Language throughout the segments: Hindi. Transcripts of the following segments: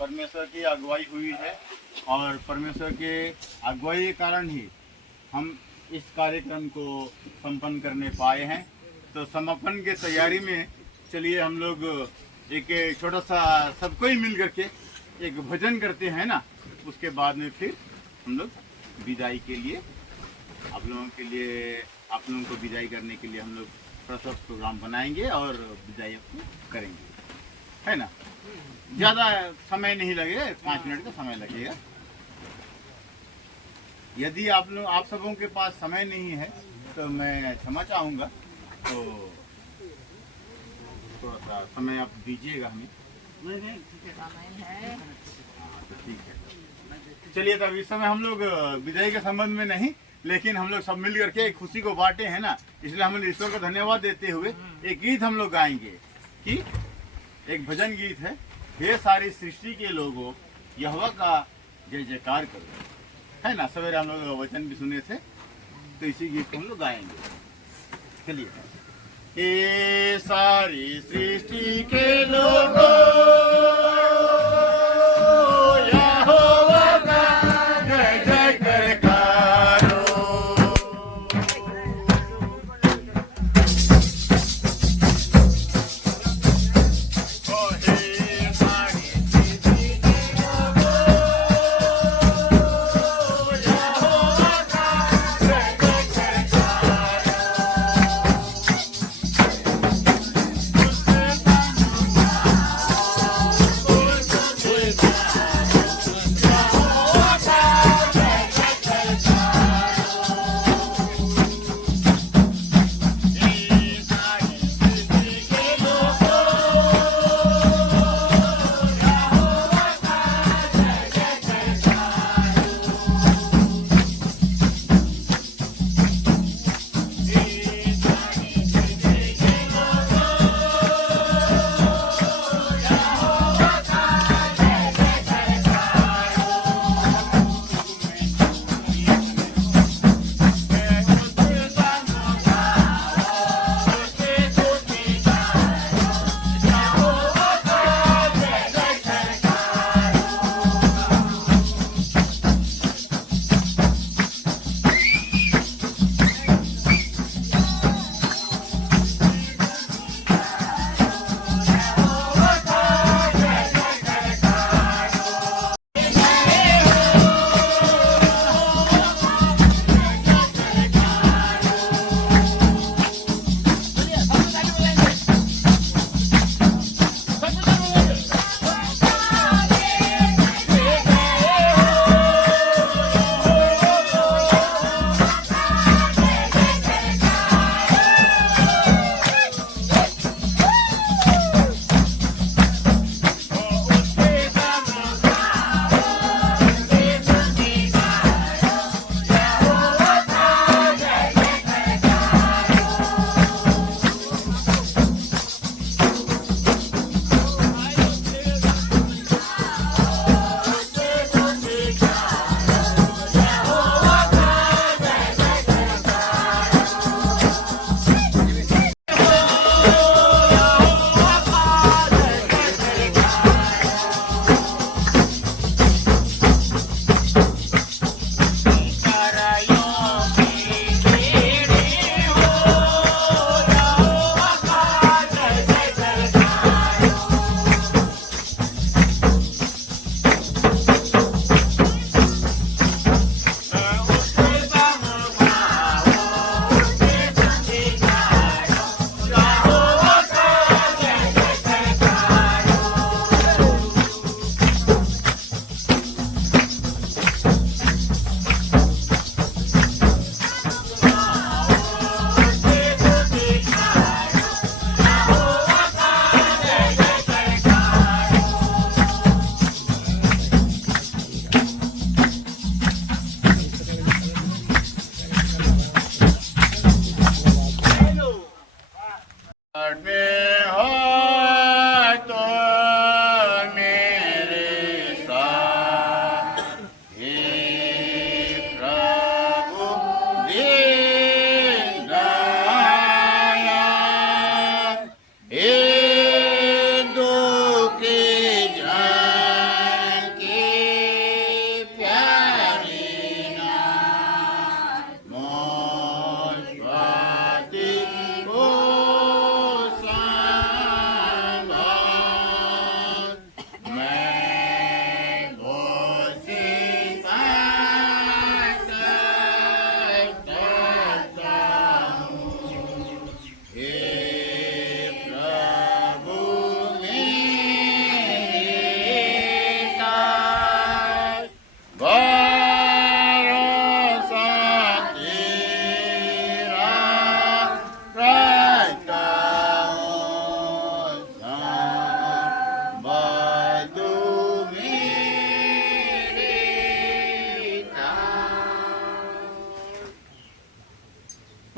परमेश्वर की अगुवाई हुई है और परमेश्वर के अगुवाई के कारण ही हम इस कार्यक्रम को संपन्न करने पाए हैं। तो समापन के तैयारी में चलिए हम लोग एक छोटा सा सबको ही मिल करके एक भजन करते हैं ना, उसके बाद में फिर हम लोग विदाई के लिए आप लोगों को विदाई करने के लिए हम लोग थोड़ा सा प्रोग्राम बनाएंगे और विदाई आपको करेंगे, है ना। ज़्यादा समय नहीं लगेगा, 5 मिनट का समय लगेगा। यदि आप सबों के पास समय नहीं है तो मैं क्षमा चाहूँगा, तो थोड़ा सा समय आप दीजिएगा हमें। नहीं तो ठीक है। चलिए, तब इस समय हम लोग विदाई के संबंध में नहीं, लेकिन हम लोग सब मिल करके एक खुशी को बांटे हैं ना, इसलिए हम लोग ईश्वर को धन्यवाद देते हुए एक गीत हम लोग गाएंगे कि एक भजन गीत है, हे सारी सृष्टि के लोगों यहोवा का जय जयकार करो, है ना। सवेरे हम लोग वचन भी सुने थे, तो इसी गीत को हम लोग गाएंगे। चलिए, हे सारी सृष्टि के लोगों यहोवा का जय जयकार करो। ओ हे सारी सृष्टि के लोगों यहोवा का जय जयकार करो।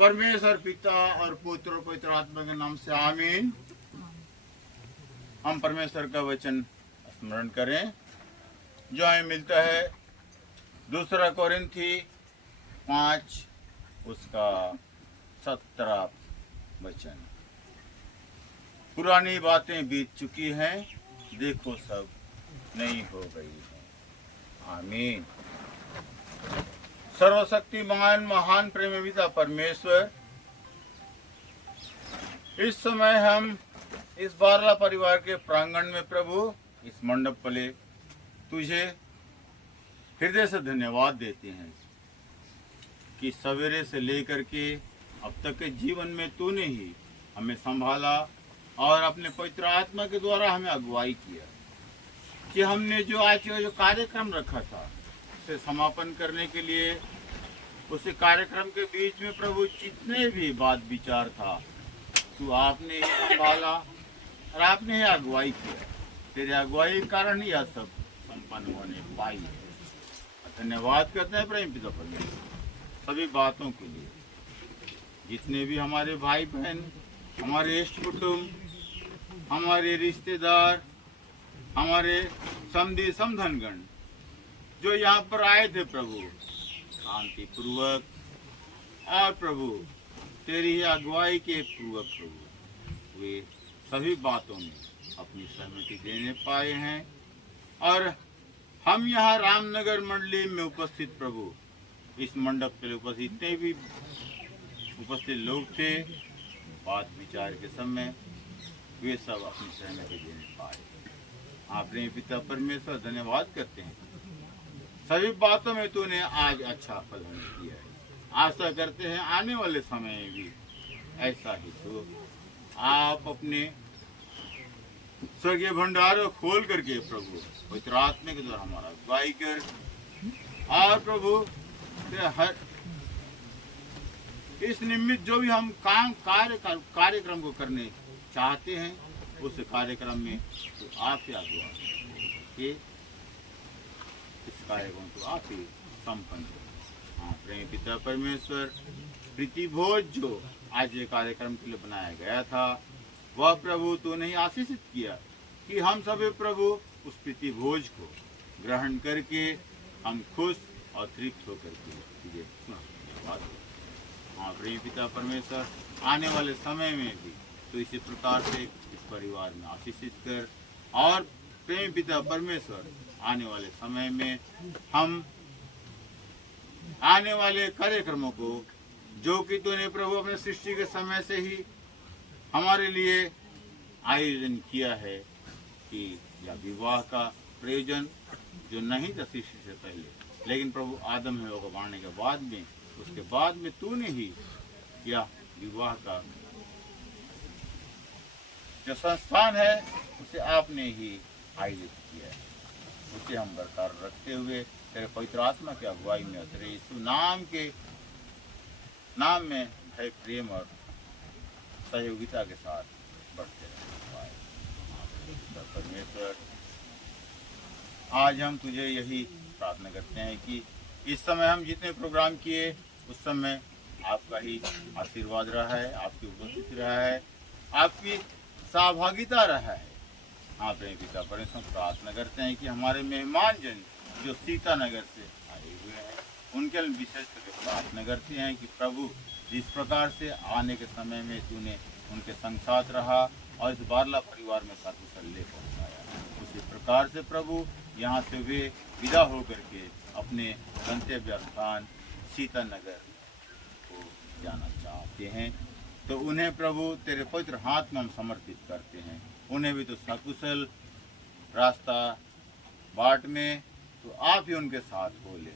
परमेश्वर पिता और पुत्र और पवित्र आत्मा के नाम से आमीन। हम परमेश्वर का वचन स्मरण करें जो हमें मिलता है 2 कोरिन्थी 5 उसका 17 वचन। पुरानी बातें बीत चुकी हैं, देखो सब नई हो गई है। आमीन। सर्वशक्तिमान महान प्रेमी पिता परमेश्वर, इस समय हम इस बारला परिवार के प्रांगण में प्रभु इस मंडप पले तुझे हृदय से धन्यवाद देते हैं कि सवेरे से लेकर के अब तक के जीवन में तूने ही हमें संभाला और अपने पवित्र आत्मा के द्वारा हमें अगुवाई किया कि हमने जो आज का जो कार्यक्रम रखा था उसे समापन करने के लिए उस कार्यक्रम के बीच में प्रभु जितने भी बात विचार था तो आपने ही संभाला और आपने ही अगुवाई किया। तेरे अगुवाई के कारण ही यह सब संपन्न होने पाई है। धन्यवाद करते हैं प्रेम पिता परमेश्वर सभी बातों के लिए। जितने भी हमारे भाई बहन, हमारे इष्ट कुटुंब, हमारे रिश्तेदार, हमारे समधी समधनगण जो यहाँ पर आए थे प्रभु शांति पूर्वक और प्रभु तेरी ही अगुवाई के पूर्वक प्रभु वे सभी बातों में अपनी सहमति देने पाए हैं। और हम यहाँ रामनगर मंडली में उपस्थित प्रभु इस मंडप पे उपस्थित जितने भी उपस्थित लोग थे बात विचार के समय वे सब अपनी सहमति देने पाए। आपने पिता परमेश्वर धन्यवाद करते हैं सभी बातों में तूने आज अच्छा फल हमें दिया है। आशा करते हैं आने वाले समय में भी ऐसा ही तो आप अपने स्वर्गीय भंडार को खोल करके प्रभु पवित्र आत्मा के द्वारा हमारा अगुवाई कर और प्रभु हर इस निमित्त जो भी हम कार्यक्रम को करने चाहते हैं उस कार्यक्रम में तो आप ही अगुवा कि इस कार्यक्रम को आप ही संपन्न करें। हाँ प्रेम पिता परमेश्वर, प्रीति भोज जो आज ये कार्यक्रम के लिए बनाया गया था वह प्रभु तूने ही आशीषित किया कि हम सभी प्रभु उस प्रीति भोज को ग्रहण करके हम खुश और तृप्त होकर के तुझे धन्यवाद। हाँ प्रेम पिता परमेश्वर, आने वाले समय में भी तो इसी प्रकार से इस परिवार में आशीषित कर और प्रेम पिता परमेश्वर आने वाले समय में हम आने वाले कार्यक्रमों को जो कि तूने प्रभु अपने सृष्टि के समय से ही हमारे लिए आयोजन किया है कि यह विवाह का प्रयोजन जो नहीं था सृष्टि से पहले लेकिन प्रभु आदम है को बांधने के बाद में उसके बाद में तूने ही यह विवाह का जो संस्थान है उसे आपने ही आयोजित किया है। उसे हम बरकरार रखते हुए तेरे पवित्र आत्मा की अगुवाई में तेरे यीशु नाम में भय प्रेम और सहयोगिता के साथ बढ़ते रहने पाए। परमेश्वर, आज हम तुझे यही प्रार्थना करते हैं कि इस समय हम जितने प्रोग्राम किए उस समय आपका ही आशीर्वाद रहा है, आपकी उपस्थिति रहा है, आपकी सहभागिता रहा है। हाँ प्रेम पिता परमेश्वर, प्रार्थना करते हैं कि हमारे मेहमान जन जो सीतानगर से आए हुए हैं उनके लिए विशेष करके प्रार्थना करते हैं कि प्रभु जिस प्रकार से आने के समय में तूने उनके संग साथ रहा और इस बारला परिवार में साकुशल ले पहुँचाया उसी प्रकार से प्रभु यहाँ से वे विदा होकर के अपने गंतव्य स्थान सीतानगर को जाना चाहते हैं तो उन्हें प्रभु तेरे पवित्र हाथ में हम समर्पित करते हैं। उन्हें भी तो सकुशल रास्ता बाट में तो आप ही उनके साथ हो ले।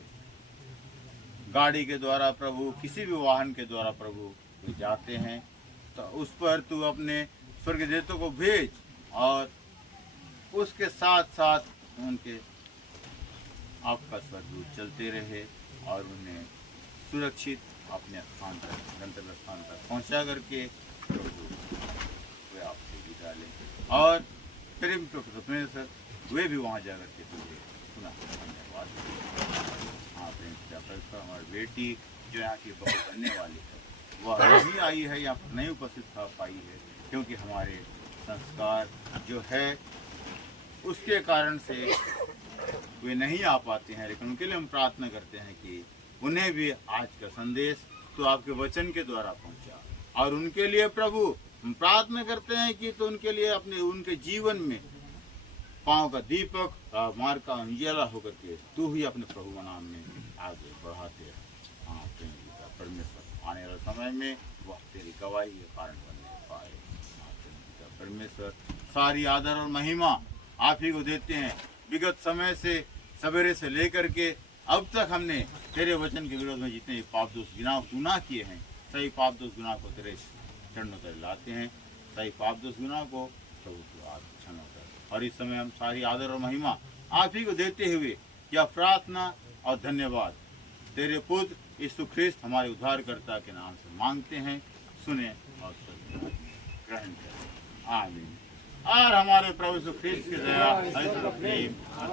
गाड़ी के द्वारा प्रभु किसी भी वाहन के द्वारा प्रभु वे जाते हैं तो उस पर तू अपने स्वर्गदूतों को भेज और उसके साथ साथ उनके आपका स्वर्गदूत चलते रहे और उन्हें सुरक्षित अपने स्थान पर गंतव्य स्थान पर पहुंचा करके प्रभु वे आपसे विदा लें और प्रेम परमेश्वर वे भी वहाँ जाकर के तुझे सुना धन्यवाद। हाँ प्रेम परमेश्वर, हमारी बेटी जो यहाँ की बहुत बनने वाली है वह नहीं आई है या नहीं उपस्थित हो पाई है, क्योंकि हमारे संस्कार जो है उसके कारण से वे नहीं आ पाते हैं। लेकिन उनके लिए हम प्रार्थना करते हैं कि उन्हें भी आज का संदेश तो आपके वचन के द्वारा पहुंचा, और उनके लिए प्रभु हम प्रार्थना करते हैं कि तो उनके लिए अपने उनके जीवन में पांव का दीपक और मार्ग का उजियाला होकर के तू ही अपने प्रभु के नाम में आगे बढ़ाते रहे। हाँ परमेश्वर, आने वाले समय में वह तेरी गवाही के कारण बनने पाए। परमेश्वर, सारी आदर और महिमा आप ही को देते हैं। विगत समय से सवेरे से लेकर के अब तक हमने तेरे वचन के विरोध में जितने पाप दोष गुनाह किए हैं, सही पाप दोष गुनाह को तेरे चरणों पर लाते हैं। सही पाप दोष गुनाह को प्रभु को आज क्षमा कर। और इस समय हम सारी आदर और महिमा आप ही को देते हुए यह प्रार्थना और धन्यवाद तेरे पुत्र यीशु ख्रिस्त हमारे उद्धारकर्ता के नाम से मांगते हैं। सुने और ग्रहण करें। आमीन। और हमारे प्रभु यीशु ख्रिस्त की दया, प्रेम और